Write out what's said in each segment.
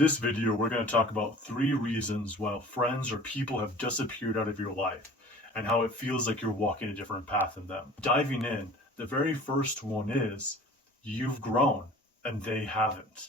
this video, we're going to talk about 3 reasons why friends or people have disappeared out of your life and how it feels like you're walking a different path than them. Diving in, the very first one is you've grown and they haven't.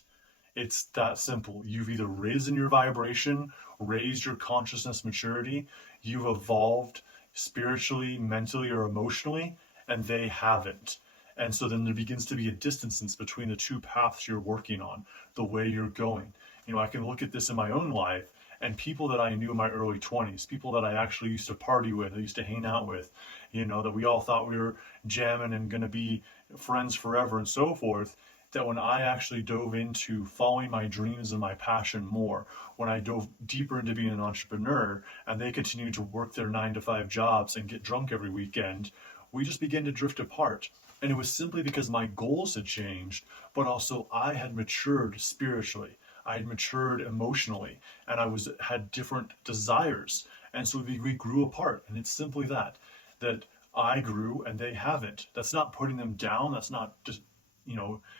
It's that simple. You've either risen your vibration, raised your consciousness maturity, you've evolved spiritually, mentally, or emotionally, and they haven't. And so then there begins to be a distance between the 2 paths you're working on, the way you're going. I can look at this in my own life, and people that I knew in my early 20s, people that I actually used to party with, I used to hang out with, that we all thought we were jamming and going to be friends forever and so forth, that when I actually dove into following my dreams and my passion more, when I dove deeper into being an entrepreneur and they continued to work their 9-to-5 jobs and get drunk every weekend, we just began to drift apart. And it was simply because my goals had changed, but also I had matured spiritually. I had matured emotionally, and I had different desires. And so we grew apart. And it's simply that I grew and they haven't. That's not putting them down. That's not just,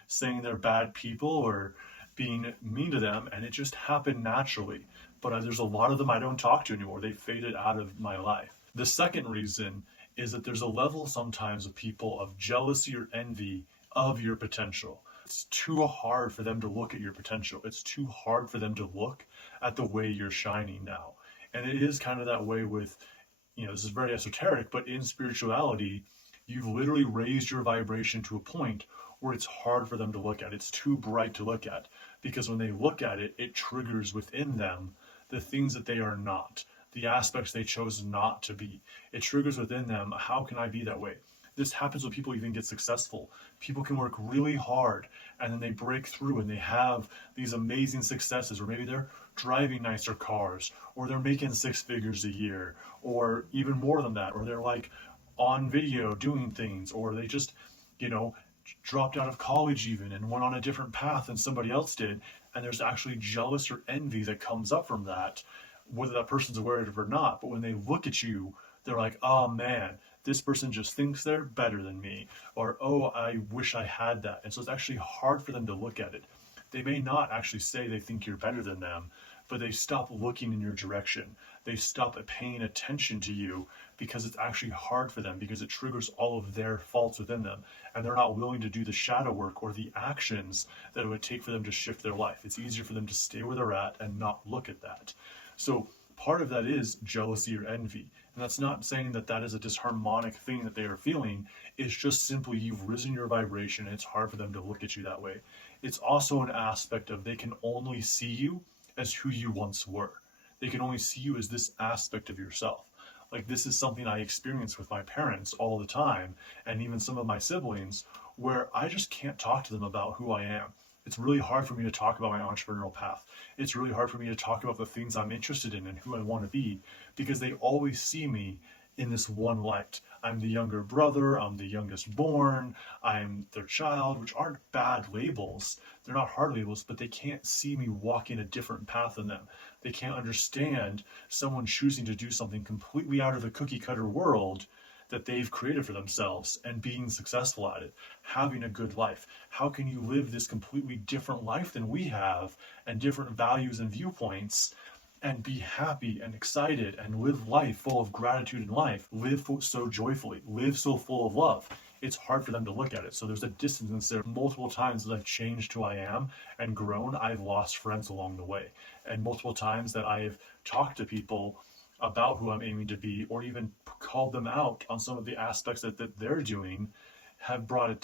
saying they're bad people or being mean to them. And it just happened naturally. But there's a lot of them I don't talk to anymore. They faded out of my life. The second reason is that there's a level sometimes of people of jealousy or envy of your potential. It's too hard for them to look at your potential. It's too hard for them to look at the way you're shining now. And it is kind of that way with, this is very esoteric, but in spirituality, you've literally raised your vibration to a point where it's hard for them to look at. It's too bright to look at, because when they look at it, it triggers within them the things that they are not, the aspects they chose not to be. It triggers within them, how can I be that way? This happens when people even get successful. People can work really hard and then they break through and they have these amazing successes, or maybe they're driving nicer cars, or they're making 6 figures a year, or even more than that, or they're like on video doing things, or they just, dropped out of college even and went on a different path than somebody else did. And there's actually jealous or envy that comes up from that, whether that person's aware of it or not. But when they look at you, they're like, oh man, this person just thinks they're better than me, or, oh, I wish I had that. And so it's actually hard for them to look at it. They may not actually say they think you're better than them, but they stop looking in your direction. They stop paying attention to you because it's actually hard for them, because it triggers all of their faults within them. And they're not willing to do the shadow work or the actions that it would take for them to shift their life. It's easier for them to stay where they're at and not look at that. So part of that is jealousy or envy. And that's not saying that that is a disharmonic thing that they are feeling. It's just simply you've risen your vibration and it's hard for them to look at you that way. It's also an aspect of they can only see you as who you once were. They can only see you as this aspect of yourself. Like, this is something I experience with my parents all the time, and even some of my siblings, where I just can't talk to them about who I am. It's really hard for me to talk about my entrepreneurial path. It's really hard for me to talk about the things I'm interested in and who I want to be, because they always see me in this one light. I'm the younger brother, I'm the youngest born, I'm their child, which aren't bad labels. They're not hard labels, but they can't see me walking a different path than them. They can't understand someone choosing to do something completely out of the cookie cutter world that they've created for themselves and being successful at it, having a good life. How can you live this completely different life than we have, and different values and viewpoints, and be happy and excited and live life full of gratitude in life, live so joyfully, live so full of love? It's hard for them to look at it. So there's a distance there. Multiple times that I've changed who I am and grown, I've lost friends along the way. And multiple times that I've talked to people about who I'm aiming to be, or even called them out on some of the aspects that they're doing, have brought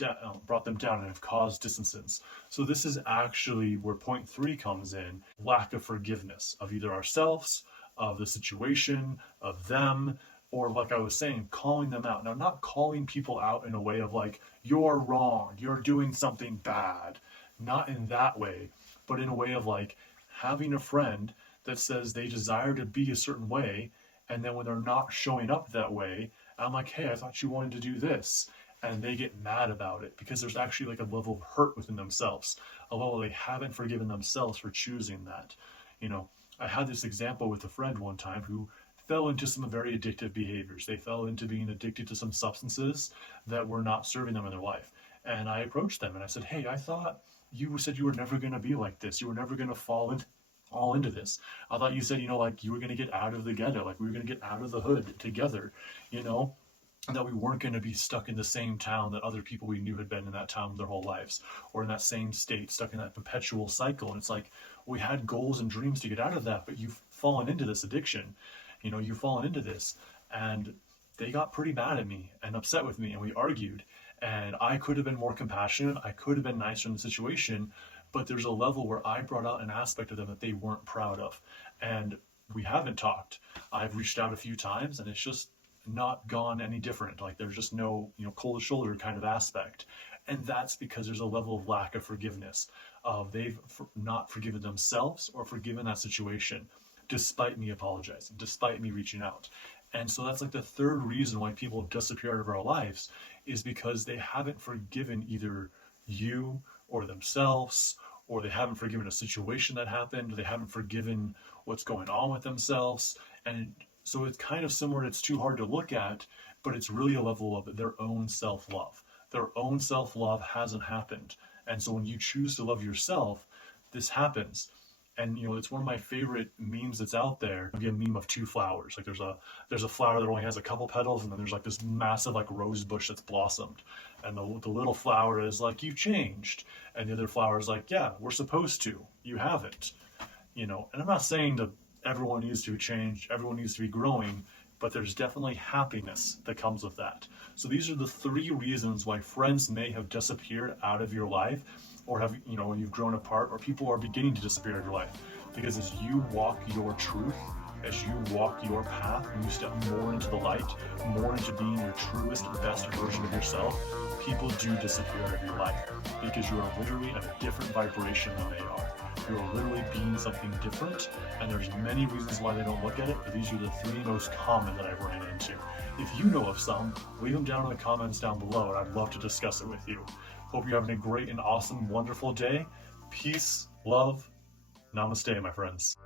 them down and have caused distances. So this is actually where point 3 comes in: lack of forgiveness of either ourselves, of the situation, of them, or, like I was saying, calling them out. Now, not calling people out in a way of like, you're wrong, you're doing something bad, not in that way, but in a way of like having a friend that says they desire to be a certain way, and then when they're not showing up that way, I'm like, hey, I thought you wanted to do this. And they get mad about it because there's actually like a level of hurt within themselves, a level they haven't forgiven themselves for choosing that. I had this example with a friend one time who fell into some very addictive behaviors. They fell into being addicted to some substances that were not serving them in their life. And I approached them and I said, hey, I thought you said you were never going to be like this. You were never going to fall in, all into this. I thought you said, like you were going to get out of the ghetto, like we were going to get out of the hood together, and that we weren't going to be stuck in the same town that other people we knew had been in that town their whole lives, or in that same state, stuck in that perpetual cycle. And it's like, we had goals and dreams to get out of that, but you've fallen into this addiction. You've fallen into this. And they got pretty mad at me and upset with me, and we argued. And I could have been more compassionate. I could have been nicer in the situation, but there's a level where I brought out an aspect of them that they weren't proud of. And we haven't talked. I've reached out a few times, and it's just not gone any different. Like there's just no, cold shoulder kind of aspect. And that's because there's a level of lack of forgiveness. They've not forgiven themselves or forgiven that situation, despite me apologizing, despite me reaching out. And so that's like the third reason why people disappear out of our lives, is because they haven't forgiven either you or themselves, or they haven't forgiven a situation that happened, or they haven't forgiven what's going on with themselves. And so it's kind of similar. It's too hard to look at, but it's really a level of their own self-love. Their own self-love hasn't happened. And so when you choose to love yourself, this happens. And it's one of my favorite memes that's out there. It'll be a meme of two flowers. Like there's a flower that only has a couple petals, and then there's like this massive like rose bush that's blossomed. And the little flower is like, you've changed. And the other flower is like, yeah, we're supposed to. You haven't. And I'm not saying that everyone needs to change, everyone needs to be growing, but there's definitely happiness that comes with that. So these are the three reasons why friends may have disappeared out of your life, or have, you've grown apart, or people are beginning to disappear out of your life. Because as you walk your truth, as you walk your path, and you step more into the light, more into being your truest, best version of yourself, people do disappear out of your life, because you are literally at a different vibration than they are. You are literally being something different, and there's many reasons why they don't look at it, but these are the three most common that I've run into. If you know of some, leave them down in the comments down below, and I'd love to discuss it with you. Hope you're having a great and awesome, wonderful day. Peace, love, namaste, my friends.